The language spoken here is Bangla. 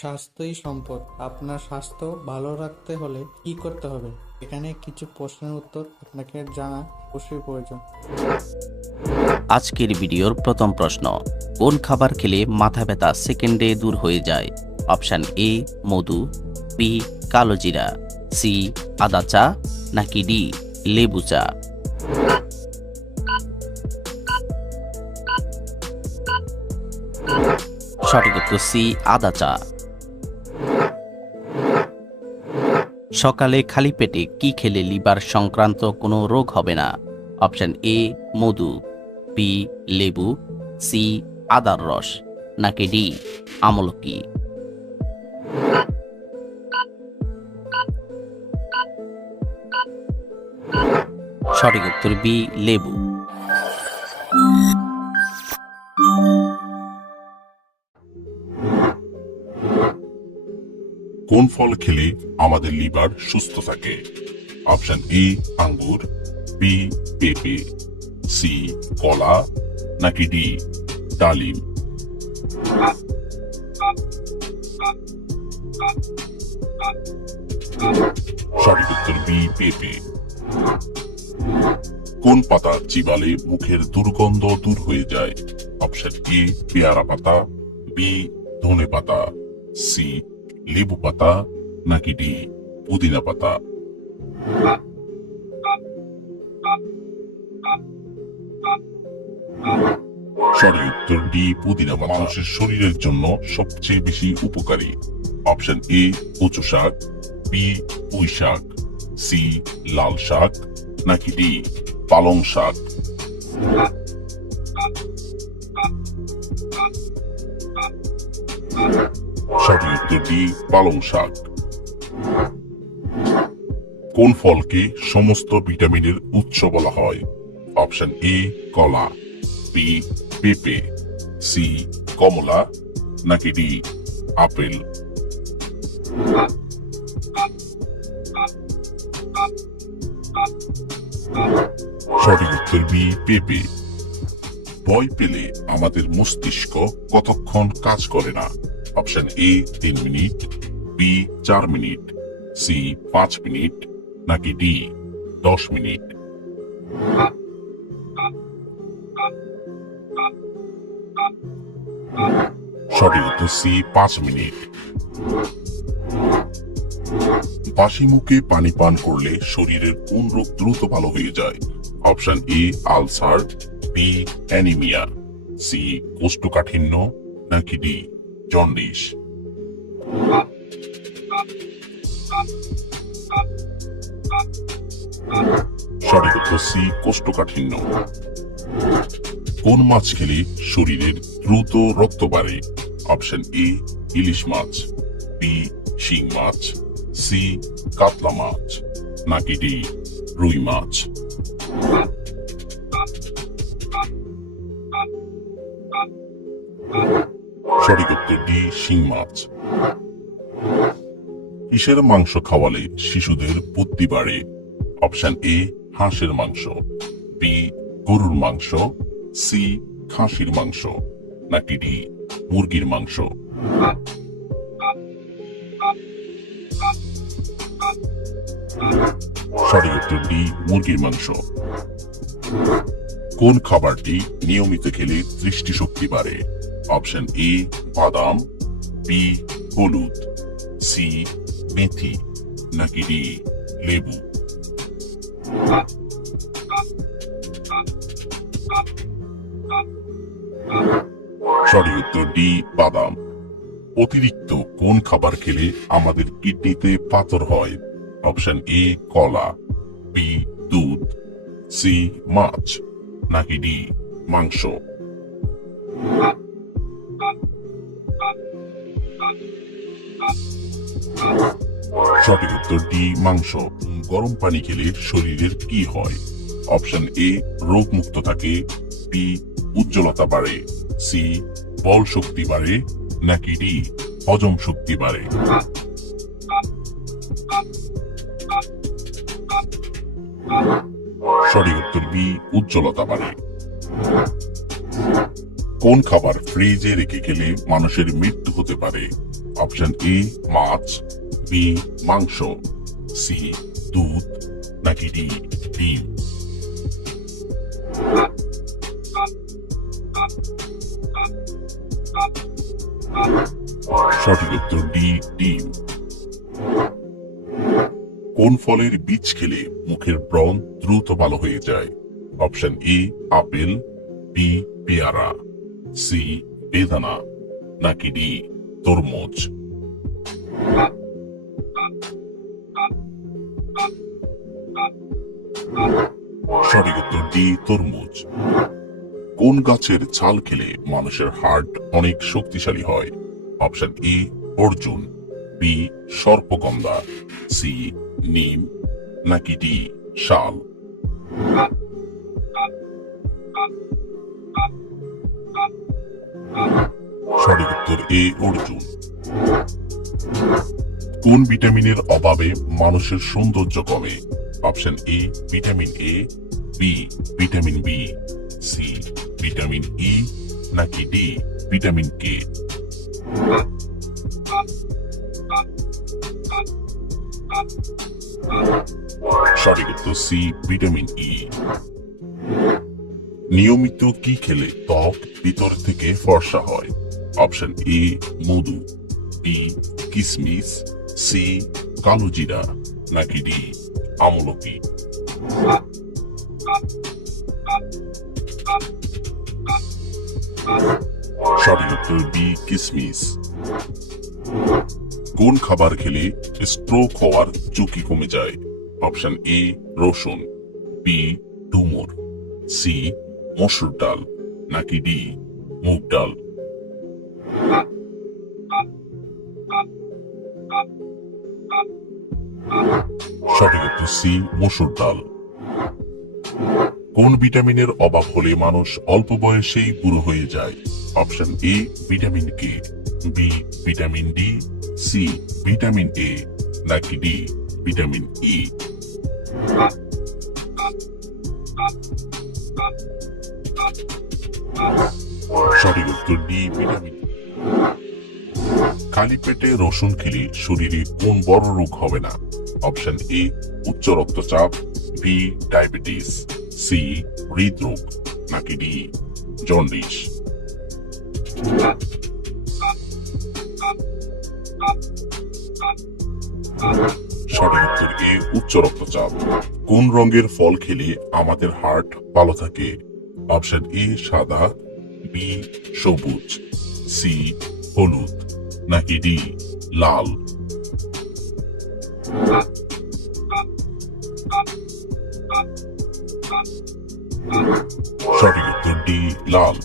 স্বাস্থ্যই সম্পদ। আপনার স্বাস্থ্য ভালো রাখতে হলে কি করতে হবে? এখানে কিছু প্রশ্নের উত্তর আপনাকে জানা অবশ্যই প্রয়োজন। আজকের ভিডিওর প্রথম প্রশ্ন, কোন খাবার খেলে মাথা ব্যথা সেকেন্ডে দূর হয়ে যায়? অপশান এ মধু, বি কালো জিরা, সি আদা চা, নাকি ডি লেবু চা? সঠিক উত্তর সি আদা চা। সকালে খালি পেটে কি খেলে লিভার সংক্রান্ত কোনো রোগ হবে না? অপশান এ মধু, বি লেবু, সি আদার রস, নাকি ডি আমলকি? সঠিক উত্তর বি লেবু। কোন ফল খেলে আমাদের লিভার সুস্থ থাকে? অপশন এ আঙ্গুর, বি পেঁপে, সি কলা, নাকি ডি ডালিম? সঠিক উত্তর বি পেঁপে। কোন পাতা চিবালে মুখের দুর্গন্ধ দূর হয়ে যায়? অপশন এ পেয়ারা পাতা, বি ধনে পাতা, সি লেবু পাতা, নাকি ডি পুদিনা পাতা? সঠিক উত্তর ডি পুদিনা পাতা। মানুষের শরীরের জন্য সবচেয়ে বেশি উপকারী? অপশন এ কচু শাক, বি পুঁই শাক, সি লাল শাক, নাকি ডি পালং শাক? সঠিক উত্তর ডি পালং শাক। কোন ফলকে সমস্ত ভিটামিনের উৎস বলা হয়? অপশন এ কলা, বি পেঁপে, সি কমলা, নাকি ডি আপেল? সঠিক উত্তর বি পেঁপে। ভয় পেলে আমাদের মস্তিষ্ক কতক্ষণ কাজ করে না? Option A 3 minute, B 4 minute, C 5 minute, নাকি ডি 10 মিনিট? সঠিক উত্তর সি 5 মিনিট। বাসি মুখে পানি পান করলে শরীরের কোন রোগ দ্রুত ভালো হয়ে যায়? Option A ulcer, B anaemia, C কোষ্ঠকাঠিন্য, নাকি ডি জন্ডিস? সঠিক উত্তর সি কোষ্ঠকাঠিন্য। কোন মাছ খেলে শরীরের দ্রুত রক্ত বাড়ে? Option A ilish much, B শিং মাছ, সি কাতলা মাছ, নাকি ডি রুই মাছ? সঠিক উত্তর ডি শিং মাছ। কিসের মাংস খাওয়ালে শিশুদের বুদ্ধি বাড়ে? অপশন এ হাঁসের মাংস, বি গরুর মাংস, সি খাসির মাংস, নাকি ডি মুরগির মাংস? সঠিক উত্তর ডি মুরগির মাংস। কোন খাবারটি নিয়মিত খেলে দৃষ্টিশক্তি বাড়ে? অপশন এ বাদাম, বি হলুদ, সি মেথি, নাকি ডি লেবু? সঠিক উত্তর ডি বাদাম। অতিরিক্ত কোন খাবার খেলে আমাদের কিডনিতে পাথর হয়? অপশন এ কলা, বি দুধ, সি মাছ, নাকি ডি মাংস? সঠিক উত্তর ডি মাংস। গরম পানি খেলে শরীরের কি হয়? অপশন এ রোগ মুক্ত থাকে, বি উজ্জ্বলতা বাড়ে, সি বল শক্তি বাড়ে, নাকি ডি হজম শক্তি বাড়ে? সঠিক উত্তর বি উজ্জ্বলতা বাড়ে। কোন খাবার ফ্রিজে রেখে খেলে মানুষের মৃত্যু হতে পারে? অপশন এ মাছ, বি মাংস, সি দুধ, নাকি ডি ডিম। সঠিক উত্তর ডি ডিম। কোন ফলের বীজ খেলে মুখের ব্রণ দ্রুত ভালো হয়ে যায়? অপশন এ আপেল, বি পেয়ারা, সি বেদানা, নাকি ডি তরমুজ। সঠিক উত্তর ডি তরমুজ। কোন গাছের ছাল খেলে মানুষের হার্ট অনেক শক্তিশালী হয়? অপশন এ অর্জুন, বি সর্পগন্ধা, সি নিম, নাকি ডি শাল। সঠিক উত্তর এ অর্জুন। কোন ভিটামিনের অভাবে মানুষের সৌন্দর্য কমে? Option A vitamin A, B vitamin B, C vitamin E, নাকি ডি ভিটামিন কে। সঠিক উত্তর সি ভিটামিন ই। নিয়মিত কি খেলে ত্বক ভিতর থেকে ফর্সা হয়? অপশন এ মধু, বি কিশমিশ, সি কালোজিরা, নাকি ডি আমলকি। সঠিক উত্তর বি কিশমিশ। কোন খাবার খেলে স্ট্রোক হওয়ার ঝুঁকি কমে যায়? অপশন এ রসুন, বি ডুমুর, সি মসুর ডাল, নাকি ডি মুগ ডাল। সঠিক উত্তর সি মসুর ডাল। কোন ভিটামিনের অভাব হলে মানুষ অল্প বয়সেই বুড়ো হয়ে যায়? Option A vitamin K, B vitamin D, C vitamin A, নাকি ডি ভিটামিন ই। সঠিক উত্তর ডি ভিটামিন। খালি পেটে রসুন খেলে শরীরে কোন বড় রোগ হবে না? অপশন এ উচ্চ রক্তচাপ, বি ডায়াবেটিস, সি হৃদরোগ, নাকি ডি জন্ডিস। সঠিক উত্তর এ উচ্চ রক্তচাপ। কোন রঙের ফল খেলে আমাদের হার্ট ভালো থাকে? অপশন এ সাদা, বি সবুজ, সি হলুদ, নাকি ডি লাল। সঠিক উত্তর ডি লাল।